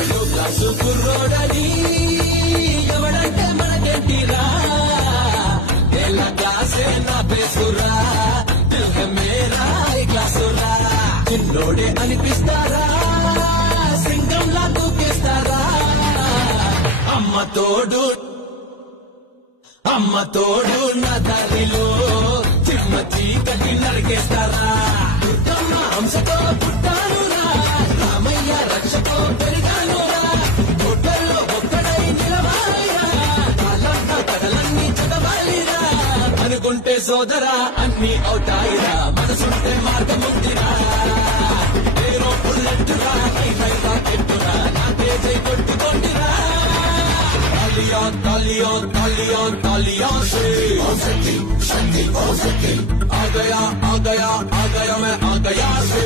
class కుర్రోడని ఎవడంటే మనకేంటిరా ఏళ్ళ క్లాసే నా పేసురా దిల్ హై మేరా ఈ క్లాసురా చిన్నోడే అనిపిస్తారా సింగంలా దూకేస్తారా అమ్మ తోడు నా దారిలో చిమ్మ చీకటి నరికేస్తారా దుర్గమ్మ హంసతో పుట్టానురా రామయ్య రక్షతో పెరిగానురా గుడ్డల్లో ఒక్కడై నిలవాలిరా కాలంతా కడలన్నీ చదవాలిరా అనుకుంటే సోదరా అన్ని అవుతాయిరా మనసుంటే మార్గముందిరా ఏరో బుల్లెట్టురా హై రాకెట్టురా నాకే జై కొట్టుకోండిరా तालियां तालियां तालियां से आ गया मैं आ गया से